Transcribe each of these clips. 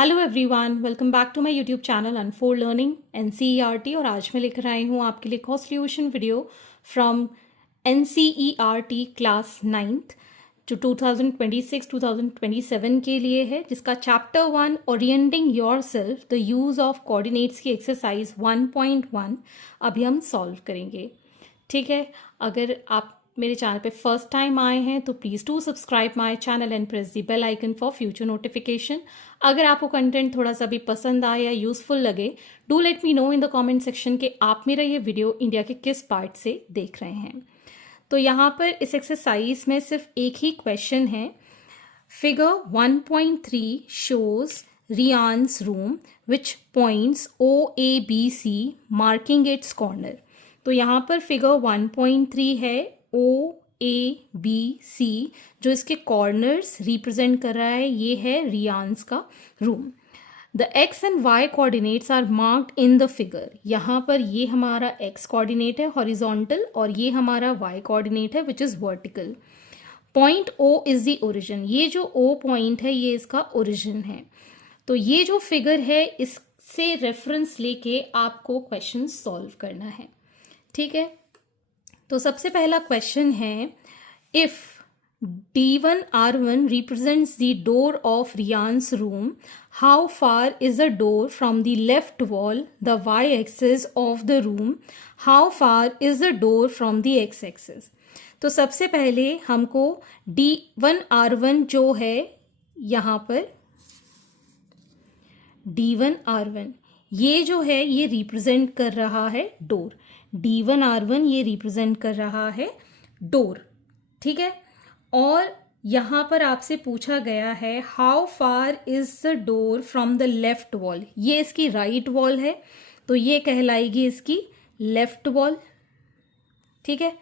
Hello everyone, welcome back to my YouTube channel unfold learning NCERT. और आज मैं लेकर आई हूँ आपके लिए cost solution video from NCERT class 9th जो 2026-2027 के लिए है, जिसका chapter 1 orienting yourself the use of coordinates की एक्सरसाइज 1.1 अभी हम सॉल्व करेंगे। ठीक है, अगर आप मेरे चैनल पे फर्स्ट टाइम आए हैं तो please do subscribe my channel and press the bell icon for future notification. अगर आपको कंटेंट थोड़ा सा भी पसंद आए या यूज़फुल लगे, do let me know in the comment section कि आप मेरा ये वीडियो इंडिया के किस पार्ट से देख रहे हैं। तो यहाँ पर इस एक्सरसाइज में सिर्फ एक ही क्वेश्चन है। Figure 1.3 shows Ryan's room which points OABC marking its corner. तो यहाँ पर फिगर 1.3 है, OABC जो इसके कॉर्नर्स रिप्रेजेंट कर रहा है, ये है रियान्स का रूम। The X and Y coordinates are marked in the figure. यहाँ पर ये हमारा एक्स कोऑर्डिनेट है हॉरिजॉन्टल और ये हमारा वाई कोऑर्डिनेट है which is vertical. Point O is the origin. ये जो O पॉइंट है ये इसका ओरिजिन है। तो ये जो फिगर है इससे रेफरेंस लेके आपको क्वेश्चन सॉल्व करना है। ठीक है, तो सबसे पहला क्वेश्चन है, if D1R1 represents the door of Riyan's room, how far is the door from the left wall, the y-axis of the room? How far is the door from the x-axis? तो सबसे पहले हमको D1R1 जो है, यहाँ पर D1R1 ये जो है ये रिप्रेजेंट कर रहा है डोर। D1R1 ये रिप्रेजेंट कर रहा है डोर। ठीक है, और यहाँ पर आपसे पूछा गया है how far is the door from the left wall. ये इसकी राइट वॉल है तो ये कहलाएगी इसकी लेफ्ट वॉल। ठीक है,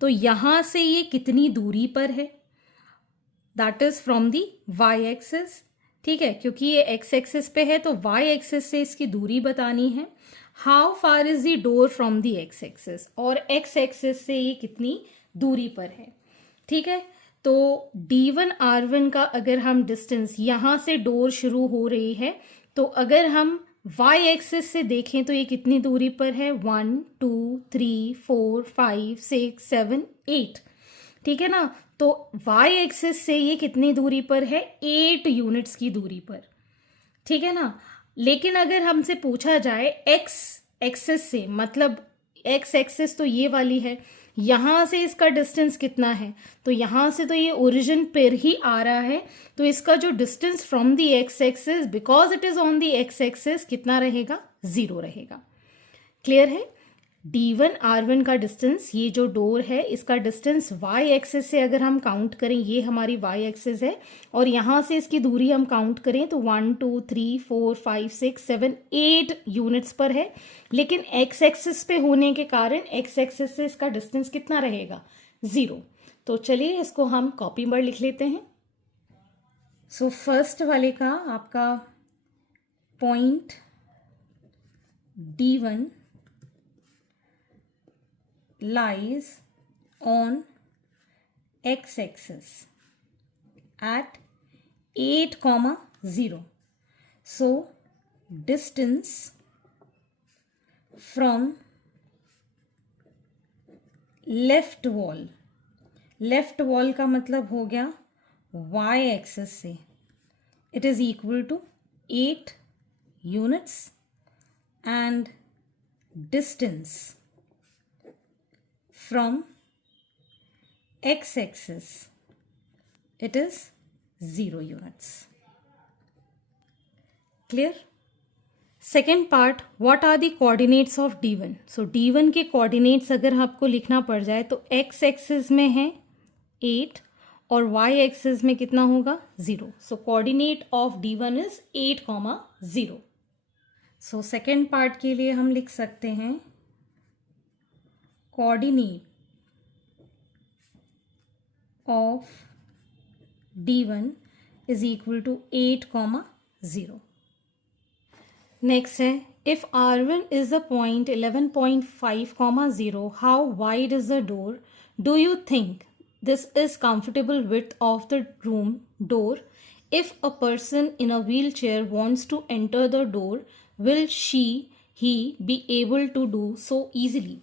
तो यहाँ से ये कितनी दूरी पर है, that is from the Y axis. ठीक है, क्योंकि ये एक्स एक्सिस पे है तो वाई एक्सिस से इसकी दूरी बतानी है। How far is the door from the x axis, और एक्स एक्सिस से ये कितनी दूरी पर है। ठीक है, तो D1R1 का अगर हम डिस्टेंस, यहाँ से डोर शुरू हो रही है तो अगर हम वाई एक्सिस से देखें तो ये कितनी दूरी पर है, 1 2 3 4 5 6 7 8। ठीक है ना, तो वाई एक्सिस से ये कितनी दूरी पर है, 8 यूनिट्स की दूरी पर। ठीक है ना, लेकिन अगर हमसे पूछा जाए एक्स एक्सिस से, मतलब एक्स एक्सिस तो ये वाली है, यहाँ से इसका डिस्टेंस कितना है, तो यहाँ से तो ये ओरिजिन पर ही आ रहा है, तो इसका जो distance from the x axis because it is on the x axis कितना रहेगा, 0 रहेगा। क्लियर है, D1R1 का डिस्टेंस, ये जो डोर है इसका डिस्टेंस वाई एक्सिस से अगर हम काउंट करें, ये हमारी वाई एक्सिस है, और यहाँ से इसकी दूरी हम काउंट करें तो 1 2 3 4 5 6 7 8 यूनिट्स पर है। लेकिन एक्स एक्सिस पे होने के कारण एक्स एक्सिस से इसका डिस्टेंस कितना रहेगा, 0। तो चलिए इसको हम कॉपी पर लिख लेते हैं। सो फर्स्ट वाले का आपका point D1 lies on x-axis at 8,0. So distance from left wall का मतलब हो गया y-axis से, it is equal to 8 units, and distance from x-axis it is 0 units. Clear? Second part, what are the coordinates of D1? So D1 के coordinates अगर आपको लिखना पड़ जाए तो x axis में है 8 और y axis में कितना होगा, 0. So coordinate of D1 is 8,0. So second part के लिए हम लिख सकते हैं coordinate of D1 is equal to 8,0. Next है, if R1 is the point 11.5,0, how wide is the door? Do you think this is comfortable width of the room door? If a person in a wheelchair wants to enter the door, will he be able to do so easily?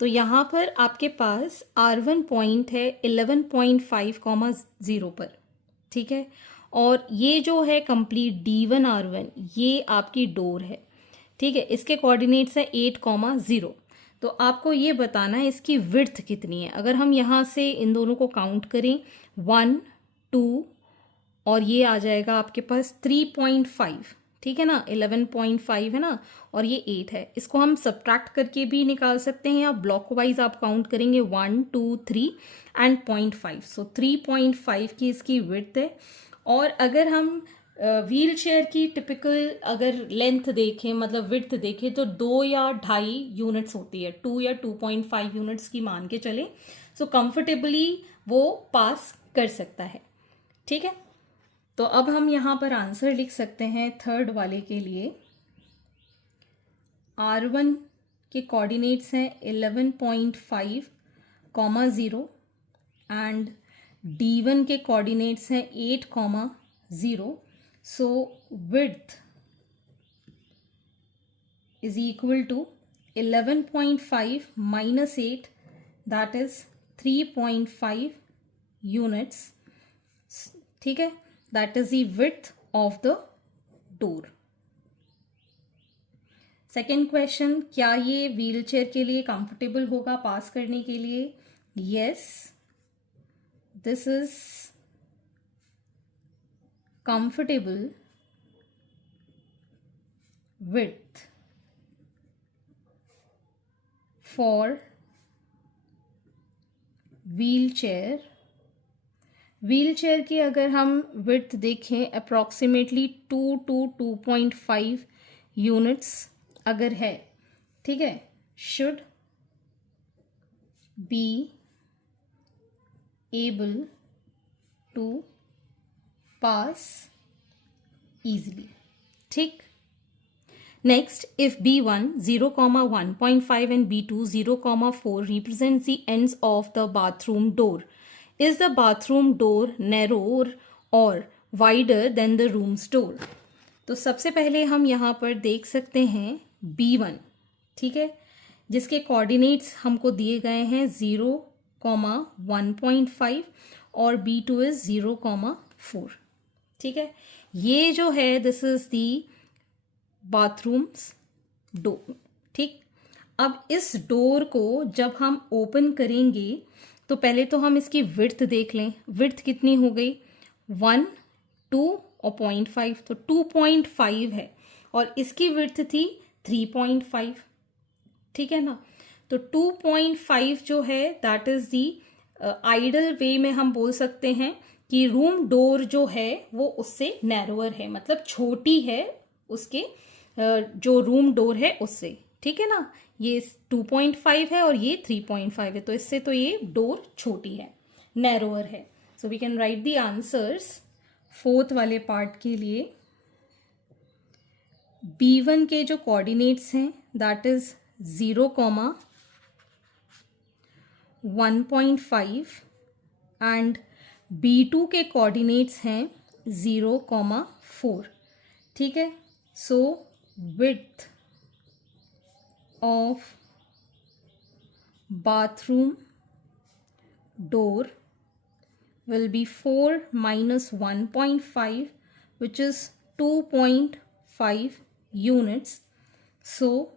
तो यहाँ पर आपके पास R1 point है 11.5, 0 पर, ठीक है। और ये जो है कंप्लीट D1 R1 ये आपकी डोर है, ठीक है। इसके कोऑर्डिनेट्स है 8, 0। तो आपको ये बताना है इसकी विड्थ कितनी है। अगर हम यहाँ से इन दोनों को काउंट करें 1, 2 और ये आ जाएगा आपके पास 3.5, ठीक है ना। 11.5 है ना और ये 8 है। इसको हम सब्ट्रैक्ट करके भी निकाल सकते हैं या ब्लॉक वाइज आप काउंट करेंगे 1, 2, 3 एंड 0.5। सो 3.5 की इसकी विड्थ है। और अगर हम व्हील चेयर की टिपिकल अगर लेंथ देखें मतलब विड्थ देखें तो 2 या 2.5 यूनिट्स होती है, 2 या 2.5 यूनिट्स की मान के चले। सो कंफर्टेबली वो पास कर सकता है, ठीक है। तो अब हम यहाँ पर आंसर लिख सकते हैं थर्ड वाले के लिए। R1 के कोऑर्डिनेट्स हैं 11.5, 0 एंड D1 के कोऑर्डिनेट्स हैं 8, 0। So width is equal to 11.5 minus 8, that is 3.5 units, ठीक है। That is the width of the door. Second question, क्या ये व्हीलचेयर के लिए कंफर्टेबल होगा पास करने के लिए? Yes, this is comfortable width for wheelchair। Wheelchair की अगर हम विड्थ देखें अप्रॉक्सीमेटली 2 to 2.5 यूनिट्स अगर है, ठीक है। Should be able to pass easily, ठीक। Next, if B1 0,1.5 and B2 0,4 represents the ends of the bathroom door, is the bathroom door narrower or wider than the room's door? तो सबसे पहले हम यहाँ पर देख सकते हैं B1, ठीक है, जिसके कोऑर्डिनेट्स हमको दिए गए हैं 0,1.5 और B2 इज 0,4, ठीक है। ये जो है this is the bathrooms door, ठीक। अब इस डोर को जब हम ओपन करेंगे तो पहले तो हम इसकी विड्थ देख लें। विड्थ कितनी हो गई? 1, 2 और 0.5, तो 2.5 है और इसकी विड्थ थी 3.5, ठीक है ना। तो 2.5 जो है दैट इज दी आइडल वे में हम बोल सकते हैं कि रूम डोर जो है वो उससे नैरोअर है, मतलब छोटी है उसके जो रूम डोर है उससे, ठीक है ना। ये 2.5 है और ये 3.5 है, तो इससे तो ये डोर छोटी है, नैरोअर है। So we can write the answers fourth वाले पार्ट के लिए। B1 के जो कोऑर्डिनेट्स हैं दैट इज 0,1.5 एंड B2 के कोऑर्डिनेट्स हैं 0,4, ठीक है। So width of bathroom door will be 4 minus 1.5 which is 2.5 units. So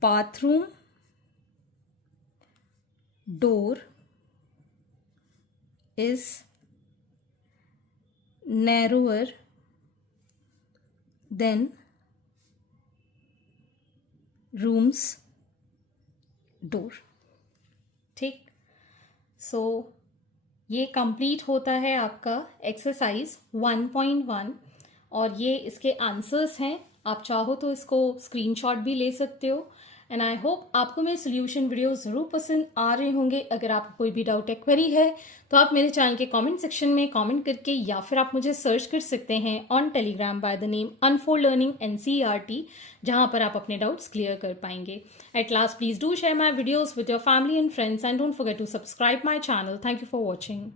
bathroom door is narrower than room's door, ठीक। सो ये कंप्लीट होता है आपका एक्सरसाइज 1.1 और ये इसके आंसर्स हैं। आप चाहो तो इसको स्क्रीनशॉट भी ले सकते हो। एंड आई होप आपको मेरे सोल्यूशन वीडियो ज़रूर पसंद आ रहे होंगे। अगर आपको कोई भी डाउट या क्वेरी है तो आप मेरे चैनल के कमेंट सेक्शन में कमेंट करके या फिर आप मुझे सर्च कर सकते हैं on Telegram by the name unfold learning NCERT, जहां पर आप अपने डाउट्स क्लियर कर पाएंगे। At last please do share my videos with your family and friends and don't forget to subscribe my channel. Thank you for watching.